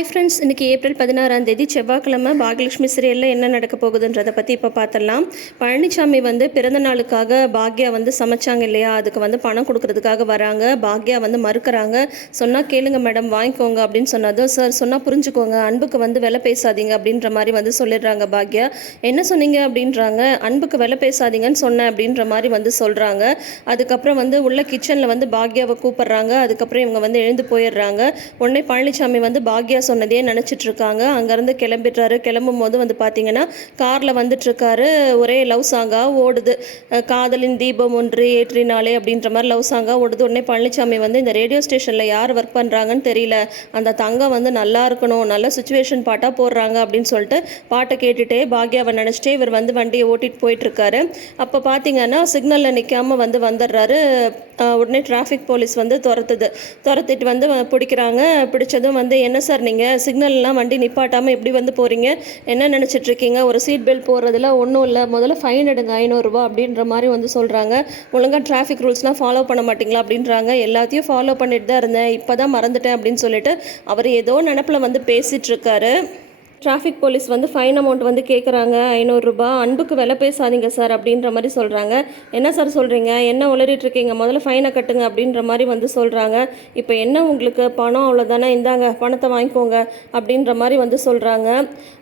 Hi friends இன்றைக்கி April பதினாறாம் தேதி செவ்வாய்க்கிழமை பாக்யலட்சுமி சீரியலில் என்ன நடக்க போகுதுன்றதை பற்றி இப்போ பார்த்துடலாம் பழனிசாமி வந்து பிறந்த நாளுக்காக பாக்யா வந்து சமைச்சாங்க இல்லையா? அதுக்கு வந்து பணம் கொடுக்கறதுக்காக வராங்க. பாக்யா வந்து மறுக்கிறாங்க. சொன்னால் கேளுங்க மேடம் வாங்கிக்கோங்க அப்படின்னு சொன்னதும் சார் சொன்னால் புரிஞ்சுக்கோங்க. அன்புக்கு வந்து விலை பேசாதீங்க அப்படின்ற மாதிரி வந்து சொல்லிடுறாங்க பாக்யா. என்ன சொன்னீங்க? அப்படின்றாங்க. அன்புக்கு விலை பேசாதீங்கன்னு சொன்னேன் அப்படின்ற மாதிரி வந்து சொல்கிறாங்க அதுக்கப்புறம் வந்து உள்ள கிச்சனில் வந்து பாக்யாவை கூப்பிட்றாங்க. அதுக்கப்புறம் இவங்க வந்து எழுந்து போயிடுறாங்க. உடனே பழனிசாமி வந்து பாக்யா சொன்னதே நினச்சிட்டு இருக்காங்க அங்கேருந்து கிளம்பிடுறாரு. கிளம்பும் போது வந்து பார்த்தீங்கன்னா காரில் வந்துட்டுருக்காரு ஒரே லவ் சாங்காக ஓடுது. காதலின் தீபம் ஒன்று ஏற்றினாலே அப்படின்ற மாதிரி லவ் சாங்காக ஓடுது. உடனே பழனிசாமி வந்து இந்த ரேடியோ ஸ்டேஷனில் யார் ஒர்க் பண்ணுறாங்கன்னு தெரியல. அந்த தங்கம் வந்து நல்லா இருக்கணும். நல்ல சுச்சுவேஷன் பாட்டாக போடுறாங்க. அப்படின்னு சொல்லிட்டு பாட்டை கேட்டுகிட்டே பாக்யாவை நினச்சிட்டே இவர் வந்து வண்டியை ஓட்டிட்டு போயிட்டுருக்காரு அப்போ பார்த்தீங்கன்னா சிக்னலில் நிற்காம வந்து வந்துடுறாரு. உடனே டிராஃபிக் போலீஸ் வந்து துரத்துது. துரத்திட்டு வந்து பிடிக்கிறாங்க. பிடிச்சதும் வந்து என்ன சார் நீங்கள் சிக்னல்லாம் வண்டி நிப்பாட்டாமல் எப்படி வந்து போகிறீங்க என்ன நினச்சிட்ருக்கீங்க? ஒரு சீட் பெல்ட் போடுறதுல ஒன்றும் இல்லை. முதல்ல ஃபைன் எடுங்க. ஐநூறுரூவா அப்படின்ற மாதிரி வந்து சொல்கிறாங்க ஒழுங்காக டிராஃபிக் ரூல்ஸ்லாம் ஃபாலோ பண்ண மாட்டீங்களா? அப்படின்றாங்க. எல்லாத்தையும் ஃபாலோ பண்ணிட்டு தான் இருந்தேன். இப்போ தான் மறந்துட்டேன் அப்படின்னு சொல்லிட்டு அவர் ஏதோ நினப்பில் வந்து பேசிகிட்ருக்காரு டிராஃபிக் போலீஸ் வந்து ஃபைன் அமௌண்ட் வந்து கேட்குறாங்க ஐநூறுரூபா அன்புக்கு விலை பேசாதீங்க சார் அப்படின்ற மாதிரி சொல்கிறாங்க என்ன சார் சொல்கிறீங்க என்ன உளறிட்டு இருக்கீங்க? முதல்ல ஃபைனை கட்டுங்க அப்படின்ற மாதிரி வந்து சொல்கிறாங்க இப்போ என்ன உங்களுக்கு பணம் அவ்வளோதானே இந்தாங்க பணத்தை வாங்கிக்கோங்க அப்படின்ற மாதிரி வந்து சொல்கிறாங்க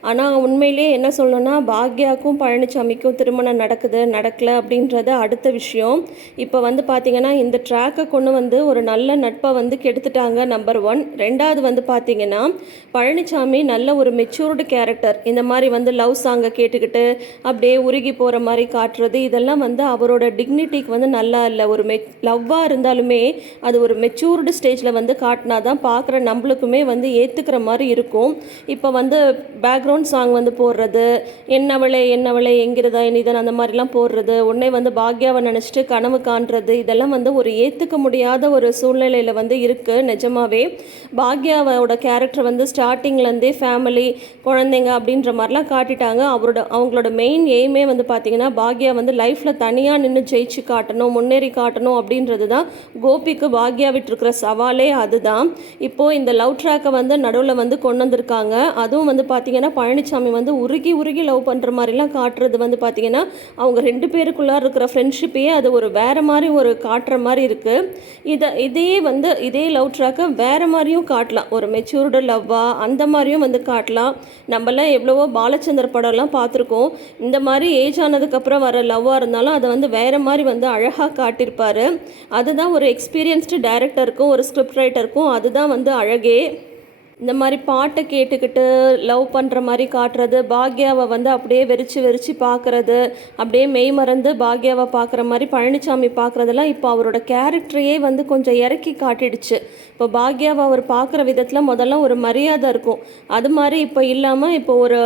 ஆனால் உண்மையிலேயே என்ன சொல்லணும்னா பாக்யாவுக்கும் பழனிசாமிக்கும் திருமணம் நடக்குது நடக்கல அப்படின்றது அடுத்த விஷயம். இப்போ வந்து பார்த்தீங்கன்னா இந்த ட்ராக்கை கொண்டு வந்து ஒரு நல்ல நட்பை வந்து கெடுத்துட்டாங்க நம்பர் ஒன் ரெண்டாவது வந்து பார்த்தீங்கன்னா பழனிசாமி நல்ல ஒரு மெச்சூர்டு கேரக்டர் இந்த மாதிரி வந்து லவ் சாங்கை கேட்டுக்கிட்டு அப்படியே உருகி போகிற மாதிரி காட்டுறது இதெல்லாம் வந்து அவரோட டிக்னிட்டிக்கு வந்து நல்லா இல்லை. ஒரு மெ லவ்வாக இருந்தாலுமே அது ஒரு மெச்சூர்டு ஸ்டேஜில் வந்து காட்டினா தான் பார்க்குற நம்மளுக்குமே வந்து ஏற்றுக்கிற மாதிரி இருக்கும். இப்போ வந்து பேக்ரவுண்ட் சாங் வந்து போடுறது என்னவளே என்னவளே எங்கிறதா இனிதன் அந்த மாதிரிலாம் போடுறது உடனே வந்து பாக்யாவை நினச்சிட்டு கனவு காண்றது இதெல்லாம் வந்து ஒரு ஏற்றுக்க முடியாத ஒரு சூழ்நிலையில் வந்து இருக்குது நிஜமாவே. பாக்யாவோட கேரக்டர் வந்து ஸ்டார்டிங்லேருந்தே ஃபேமிலி குழந்தைங்க அப்படின்ற மாதிரிலாம் காட்டிட்டாங்க. அவரோட அவங்களோட மெயின் எய்மே வந்து பார்த்தீங்கன்னா பாக்யா வந்து லைஃப்பில் தனியாக நின்று ஜெயிச்சு காட்டணும் முன்னேறி காட்டணும் அப்படின்றது தான் கோபிக்கு பாக்யா விட்டுருக்கிற சவாலே அதுதான். இப்போது இந்த லவ் ட்ராக்கை வந்து நடுவில் வந்து கொண்டு வந்திருக்காங்க. அதுவும் வந்து பார்த்தீங்கன்னா பழனிசாமி வந்து உருகி உருகி லவ் பண்ணுற மாதிரிலாம் காட்டுறது வந்து பார்த்தீங்கன்னா அவங்க ரெண்டு பேருக்குள்ளார இருக்கிற ஃப்ரெண்ட்ஷிப்பையே அது ஒரு வேறு மாதிரி ஒரு காட்டுற மாதிரி இருக்குது இதை இதையே வந்து இதே லவ் ட்ராக்கை வேறு மாதிரியும் காட்டலாம். ஒரு மெச்சூர்டு லவ்வாக அந்த மாதிரியும் வந்து காட்டலாம். நம்மலாம் எவ்வளவோ பாலச்சந்தர் படம்லாம் பார்த்துருக்கோம். இந்த மாதிரி ஏஜ் ஆனதுக்கப்புறம் வர லவ்வாக இருந்தாலும் அதை வந்து வேறு மாதிரி வந்து அழகாக காட்டியிருப்பார். அதுதான் ஒரு எக்ஸ்பீரியன்ஸ்டு டேரக்டருக்கும் ஒரு ஸ்கிரிப்ட் ரைட்டருக்கும் அதுதான் வந்து அழகே. இந்த மாதிரி பாட்டை கேட்டுக்கிட்டு லவ் பண்ணுற மாதிரி காட்டுறது பாக்யாவை வந்து அப்படியே வெறிச்சு வெறிச்சு பார்க்குறது அப்படியே மெய் மறந்து பாக்யாவை பார்க்குற மாதிரி பழனிசாமி பார்க்குறதெல்லாம் இப்போ அவரோட கேரக்டரையே வந்து கொஞ்சம் இறக்கி காட்டிடுச்சு. இப்போ பாக்யாவை அவர் பார்க்குற விதத்தில் முதல்ல ஒரு மரியாதை இருக்கும். அது மாதிரி இப்போ இல்லாமல் இப்போ ஒரு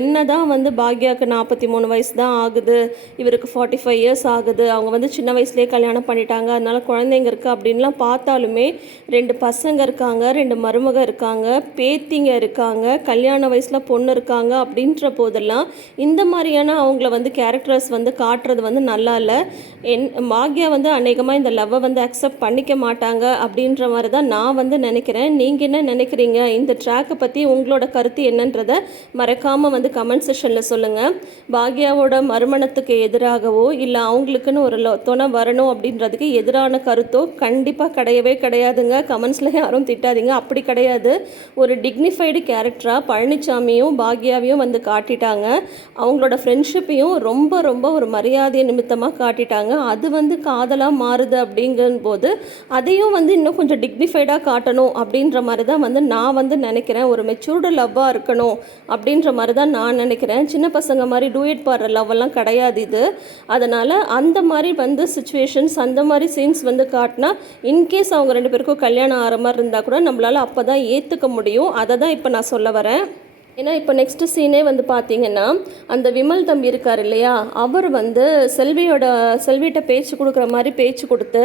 என்ன தான் வந்து பாக்யாவுக்கு நாற்பத்தி மூணு வயசு தான் ஆகுது இவருக்கு ஃபார்ட்டி ஃபைவ் இயர்ஸ் ஆகுது அவங்க வந்து சின்ன வயசுலேயே கல்யாணம் பண்ணிட்டாங்க அதனால் குழந்தைங்க இருக்குது அப்படின்லாம் பார்த்தாலுமே ரெண்டு பசங்க இருக்காங்க ரெண்டு மருமக இருக்காங்க பேத்திங்க இருக்காங்க கல்யாண வயசில் பொண்ணு இருக்காங்க அப்படின்ற போதெல்லாம் இந்த மாதிரியான அவங்கள வந்து கேரக்டர்ஸ் வந்து காட்டுறது வந்து நல்லா இல்லை. என் பாக்யா வந்து அநேகமாக இந்த லவ்வை வந்து அக்செப்ட் பண்ணிக்க மாட்டாங்க அப்படின்ற மாதிரி தான் நான் வந்து நினைக்கிறேன். நீங்கள் என்ன நினைக்கிறீங்க? இந்த ட்ராக்கை பற்றி உங்களோட கருத்து என்னன்றதை மறக்காமல் வந்து கமெண்ட் செஷனில் சொல்லுங்கள் பாக்யாவோட மறுமணத்துக்கு எதிராகவோ இல்லை அவங்களுக்குன்னு ஒரு லொ- துணை வரணும் அப்படின்றதுக்கு எதிரான கருத்தோ கண்டிப்பாக கிடையவே கிடையாதுங்க. கமெண்ட்ஸில் யாரும் திட்டாதீங்க. அப்படி கிடையாது. ஒரு டிக்னிஃபைடு கேரக்டராக பழனிசாமியும் பாக்யாவையும் வந்து காட்டிட்டாங்க. அவங்களோட ஃப்ரெண்ட்ஷிப்பையும் ரொம்ப ரொம்ப ஒரு மரியாதை நிமித்தமாக காட்டிட்டாங்க. அது வந்து காதலாக மாறுது அப்படிங்கும்போது அதையும் வந்து இன்னும் கொஞ்சம் டிக்னிஃபைடாக காட்டணும் அப்படின்ற மாதிரி தான் வந்து நான் வந்து நினைக்கிறேன். ஒரு மெச்சூர்டு லவ்வாக இருக்கணும் அப்படின்ற மாதிரி தான் நான் நினைக்கிறேன். சின்ன பசங்க மாதிரி டூயட் பாடுற லவ்வெல்லாம் கிடையாது இது. அதனால் அந்த மாதிரி வந்து சுச்சுவேஷன்ஸ் அந்த மாதிரி சீன்ஸ் வந்து காட்டினா இன்கேஸ் அவங்க ரெண்டு பேருக்கும் கல்யாணம் ஆகிற மாதிரி இருந்தால் கூட நம்மளால் அப்போ தான் ஏற்றுக்க முடியும். முடியும். அதை தான் இப்போ நான் சொல்ல வரேன். ஏன்னா இப்போ நெக்ஸ்ட் சீனே வந்து பார்த்தீங்கன்னா அந்த விமல் தம்பி இருக்கார் இல்லையா? அவர் வந்து செல்வியோட செல்விகிட்ட பேச்சு கொடுக்குற மாதிரி பேச்சு கொடுத்து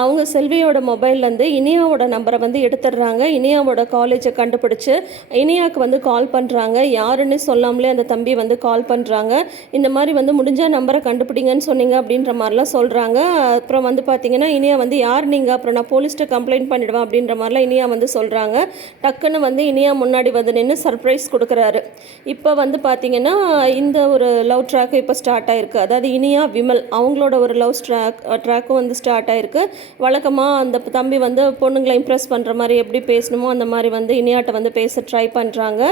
அவங்க செல்வியோட மொபைல்லேருந்து இனியாவோட நம்பரை வந்து எடுத்துடுறாங்க. இனியாவோட காலேஜை கண்டுபிடிச்சு இனியாவுக்கு வந்து கால் பண்ணுறாங்க யாருன்னு சொல்லாமலே அந்த தம்பி வந்து கால் பண்ணுறாங்க இந்த மாதிரி வந்து முடிஞ்சால் நம்பரை கண்டுபிடிங்கன்னு சொன்னீங்க அப்படின்ற மாதிரிலாம் சொல்கிறாங்க அப்புறம் வந்து பார்த்தீங்கன்னா இனியா வந்து யார் நீங்கள் அப்புறம் நான் போலீஸ்கிட்ட கம்ப்ளைண்ட் பண்ணிடுவேன் அப்படின்ற மாதிரிலாம் இனியா வந்து சொல்கிறாங்க டக்குன்னு வந்து இனியா முன்னாடி வந்து நின்று சர்ப்ரைஸ் கொடுக்குறாரு. இப்போ வந்து பார்த்தீங்கன்னா இந்த ஒரு லவ் ட்ராக்கும் இப்போ ஸ்டார்ட் ஆகிருக்கு அதாவது இனியா விமல் அவங்களோட ஒரு லவ் ட்ராக் ட்ராக்கும் வந்து ஸ்டார்ட் ஆகிருக்கு வழக்கமாக அந்த தம்பி வந்து பொண்ணுங்களை இம்ப்ரெஸ் பண்ணுற மாதிரி எப்படி பேசணுமோ அந்த மாதிரி வந்து இனியாட்ட வந்து பேச ட்ரை பண்ணுறாங்க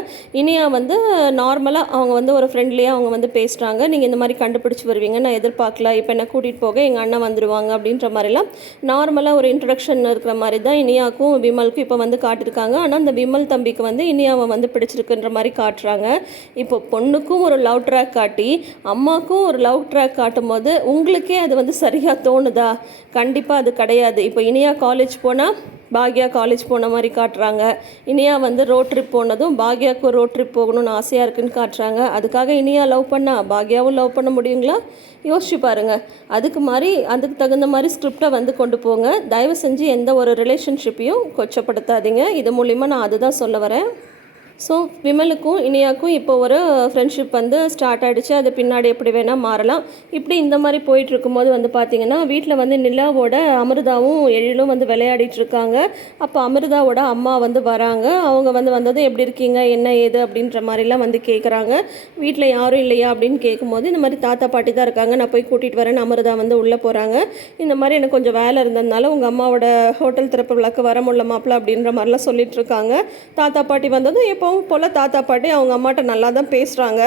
இனியா வந்து நார்மலாக அவங்க வந்து ஒரு ஃப்ரெண்ட்லியாக அவங்க வந்து பேசுகிறாங்க நீங்கள் இந்த மாதிரி கண்டுபிடிச்சி வருவீங்க நான் எதிர்பார்க்கல இப்போ என்ன கூட்டிகிட்டு போக எங்கள் அண்ணன் வந்துடுவாங்க அப்படின்ற மாதிரிலாம் நார்மலாக ஒரு இன்ட்ரடக்ஷன் இருக்கிற மாதிரி தான் இனியாவுக்கும் விமலுக்கும் இப்போ வந்து காட்டியிருக்காங்க. ஆனால் அந்த விமல் தம்பிக்கு வந்து இனியாவை வந்து பிடிச்சிருக்குன்ற மாதிரி காட்டுறாங்க. இப்போ பொண்ணுக்கும் ஒரு லவ் ட்ராக் காட்டி அம்மாக்கும் ஒரு லவ் ட்ராக் காட்டும் போது உங்களுக்கே அது வந்து சரியாக தோணுதா? கண்டிப்பாக அது கிடையாது. இப்போ இனியா காலேஜ் போனால் பாக்யா காலேஜ் போன மாதிரி காட்டுறாங்க. இனியா வந்து ரோட் ட்ரிப் போனதும் பாக்யாவுக்கு ரோட் ட்ரிப் போகணும்னு ஆசையாக இருக்குன்னு காட்டுறாங்க. அதுக்காக இனியா லவ் பண்ணா பாக்யாவும் லவ் பண்ண முடியுங்களா? யோசிச்சு பாருங்க. அதுக்கு மாதிரி அதுக்கு தகுந்த மாதிரி ஸ்கிரிப்டை வந்து கொண்டு போங்க. தயவு செஞ்சு எந்த ஒரு ரிலேஷன்ஷிப்பையும் கொச்சப்படுத்தாதீங்க. இது மூலிமா நான் அதுதான் சொல்ல வரேன். ஸோ விமலுக்கும் இனியாக்கும் இப்போ ஒரு ஃப்ரெண்ட்ஷிப் வந்து ஸ்டார்ட் ஆகிடுச்சு அது பின்னாடி எப்படி வேணால் மாறலாம். இப்படி இந்த மாதிரி போயிட்டு இருக்கும்போது வந்து பார்த்திங்கன்னா வீட்டில் வந்து நிலாவோட அமிர்தாவும் எழிலும் வந்து விளையாடிட்டு இருக்காங்க. அப்போ அமிர்தாவோட அம்மா வந்து வராங்க. அவங்க வந்து வந்ததும் எப்படி இருக்கீங்க? என்ன ஏது? அப்படின்ற மாதிரிலாம் வந்து கேட்குறாங்க வீட்டில் யாரும் இல்லையா அப்படின்னு கேட்கும்போது இந்த மாதிரி தாத்தா பாட்டி தான் இருக்காங்க. நான் போய் கூட்டிகிட்டு வரேன்னு அமிர்தா வந்து உள்ளே போகிறாங்க இந்த மாதிரி எனக்கு கொஞ்சம் வேலை இருந்ததுனால உங்கள் அம்மாவோட ஹோட்டல் திறப்பு விளக்கு வர முடியல மாப்பிள்ள அப்படின்ற மாதிரிலாம் சொல்லிட்டு இருக்காங்க. தாத்தா பாட்டி வந்ததும் எப்போ எப்பவும் போல் தாத்தா பாட்டி அவங்க அம்மாட்ட நல்லா தான் பேசுகிறாங்க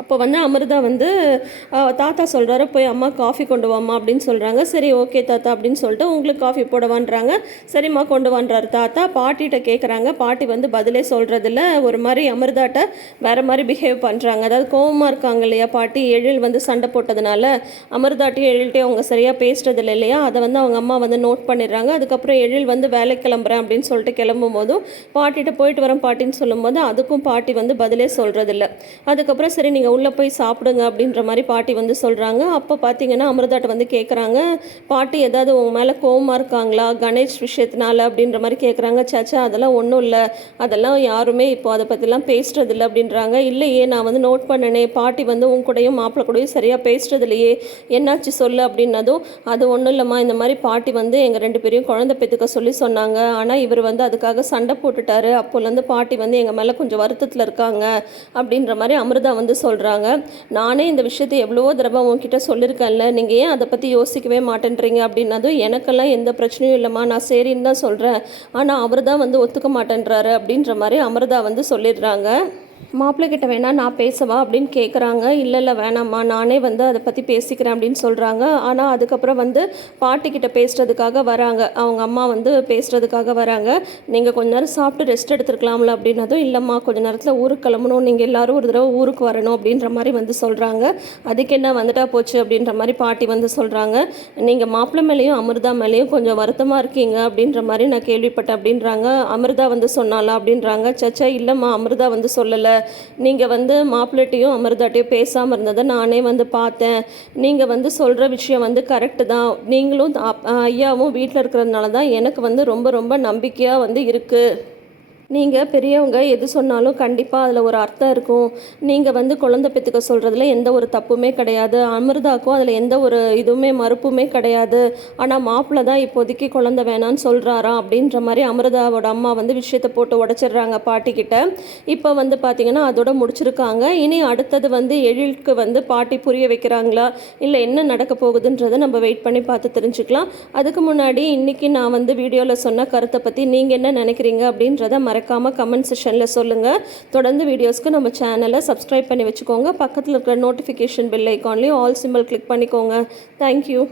அப்போ வந்து அமிர்தா வந்து தாத்தா சொல்கிறாரு போய் அம்மா காஃபி கொண்டு வாமா அப்படின்னு சொல்கிறாங்க சரி ஓகே தாத்தா அப்படின்னு சொல்லிட்டு உங்களுக்கு காஃபி போடவான்றாங்க. சரிம்மா கொண்டு வான்றாரு தாத்தா. பாட்டிகிட்ட கேட்குறாங்க பாட்டி வந்து பதிலே சொல்கிறதில்ல ஒரு மாதிரி அமிர்தாட்ட வேறு மாதிரி பிஹேவ் பண்ணுறாங்க அதாவது கோவமாக இருக்காங்க இல்லையா பாட்டி? எழில் வந்து சண்டை போட்டதுனால அமிர்தாட்டையும் எழில்ட்டையும் அவங்க சரியாக பேசுறதில்ல இல்லையா? அதை வந்து அவங்க அம்மா வந்து நோட் பண்ணிடுறாங்க. அதுக்கப்புறம் எழில் வந்து வேலைக்கு கிளம்புறேன் அப்படின்னு சொல்லிட்டு கிளம்பும் போதும் பாட்டிகிட்ட போயிட்டு வரேன் பாட்டின்னு சொல்லும்போது அதுக்கும் பாட்டி வந்து பதிலே சொல்கிறதில்ல அதுக்கப்புறம் சரி நீங்கள் உள்ளே போய் சாப்பிடுங்க அப்படின்ற மாதிரி பாட்டி வந்து சொல்கிறாங்க அப்போ பார்த்தீங்கன்னா அமிர்தாட்ட வந்து கேட்குறாங்க பாட்டி ஏதாவது உங்க மேலே கோவமாக இருக்காங்களா? கணேஷ் விஷயத்தினால அப்படின்ற மாதிரி கேட்குறாங்க சாச்சா அதெல்லாம் ஒன்றும் இல்லை. அதெல்லாம் யாருமே இப்போ அதை பற்றிலாம் பேசுகிறதில்ல அப்படின்றாங்க. இல்லையே நான் வந்து நோட் பண்ணனே. பாட்டி வந்து உன் கூடயும் மாப்பிள்ளை கூடயும் சரியாக பேசுறது இல்லையே என்னாச்சு சொல்லு அப்படின்னதும் அது ஒன்றும் இல்லைம்மா. இந்த மாதிரி பாட்டி வந்து எங்கள் ரெண்டு பேரையும் குழந்தை பெற்றுக்க சொல்லி சொன்னாங்க. ஆனால் இவர் வந்து அதுக்காக சண்டை போட்டுட்டாரு. அப்போலேருந்து பாட்டி வந்து எங்கள் மேலே கொஞ்சம் வருத்தத்தில் இருக்காங்க அப்படின்ற மாதிரி அமிர்தா வந்து சொல் சொல்கிறாங்க நானே இந்த விஷயத்தை எவ்வளவோ தடவை உங்ககிட்ட சொல்லியிருக்கேன்ல நீங்கள் ஏன் அதை பற்றி யோசிக்கவே மாட்டேன்றீங்க அப்படின்னதும் எனக்கெல்லாம் எந்த பிரச்சனையும் இல்லைம்மா. நான் சரின்னு தான் சொல்கிறேன் ஆனால் அவர் தான் வந்து ஒத்துக்க மாட்டேன்றாரு அப்படின்ற மாதிரி அமிர்தா வந்து சொல்லிடுறாங்க. மாப்பிள்ளை கிட்ட வேணா நான் பேசவா அப்படின்னு கேட்குறாங்க இல்லை இல்லை வேணாம்மா நானே வந்து அதை பற்றி பேசிக்கிறேன் அப்படின்னு சொல்கிறாங்க ஆனால் அதுக்கப்புறம் வந்து பாட்டிக்கிட்ட பேசுகிறதுக்காக வராங்க. அவங்க அம்மா வந்து பேசுகிறதுக்காக வராங்க. நீங்கள் கொஞ்ச நேரம் சாப்பிட்டு ரெஸ்ட் எடுத்துருக்கலாம்ல அப்படின்னதும் இல்லைம்மா கொஞ்ச நேரத்தில் ஊருக்கு கிளம்பணும். நீங்கள் எல்லாரும் ஒரு தடவை ஊருக்கு வரணும் அப்படின்ற மாதிரி வந்து சொல்கிறாங்க அதுக்கு என்ன வந்துட்டா போச்சு அப்படின்ற மாதிரி பாட்டி வந்து சொல்கிறாங்க நீங்கள் மாப்பிள்ளை மேலேயும் அமிர்தா மேலேயும் கொஞ்சம் வருத்தமாக இருக்கீங்க அப்படின்ற மாதிரி நான் கேள்விப்பட்டேன் அப்படின்றாங்க. அமிர்தா வந்து சொன்னாலா அப்படின்றாங்க. சச்சா இல்லைம்மா அமிர்தா வந்து சொல்லலை. நீங்கள் வந்து மாப்பிள்ளட்டையும் அமிர்தாட்டையும் பேசாமல் இருந்ததை நானே வந்து பார்த்தேன். நீங்கள் வந்து சொல்கிற விஷயம் வந்து கரெக்டு தான். நீங்களும் ஐயாவும் வீட்டில் இருக்கிறதுனால தான் எனக்கு வந்து ரொம்ப ரொம்ப நம்பிக்கையாக வந்து இருக்குது நீங்கள் பெரியவங்க எது சொன்னாலும் கண்டிப்பாக அதில் ஒரு அர்த்தம் இருக்கும். நீங்கள் வந்து குழந்தை பெற்றுக்க சொல்கிறதுல எந்த ஒரு தப்புமே கிடையாது. அமிர்தாக்கும் அதில் எந்த ஒரு இதுவுமே மறுப்புமே கிடையாது. ஆனால் மாப்பிள்ளை தான் இப்போதைக்கு குழந்தை வேணான்னு சொல்கிறாரா அப்படின்ற மாதிரி அமிர்தாவோட அம்மா வந்து விஷயத்தை போட்டு உடச்சிடுறாங்க பாட்டிக்கிட்ட. இப்போ வந்து பார்த்திங்கன்னா அதோட முடிச்சிருக்காங்க. இனி அடுத்தது வந்து எழிலுக்கு வந்து பாட்டி புரிய வைக்கிறாங்களா? இல்லை என்ன நடக்க போகுதுன்றதை நம்ம வெயிட் பண்ணி பார்த்து தெரிஞ்சுக்கலாம். அதுக்கு முன்னாடி இன்றைக்கி நான் வந்து வீடியோவில் சொன்ன கருத்தை பற்றி நீங்கள் என்ன நினைக்கிறீங்க அப்படின்றத மறக்காமல் கமெண்ட் செஷனில் சொல்லுங்கள் தொடர்ந்து வீடியோஸ்க்கு நம்ம சேனலை சப்ஸ்கிரைப் பண்ணி வச்சுக்கோங்க. பக்கத்தில் இருக்கிற நோட்டிஃபிகேஷன் பெல் ஐக்கான்லேயும் ஆல் சிம்பிள் கிளிக் பண்ணிக்கோங்க. Thank you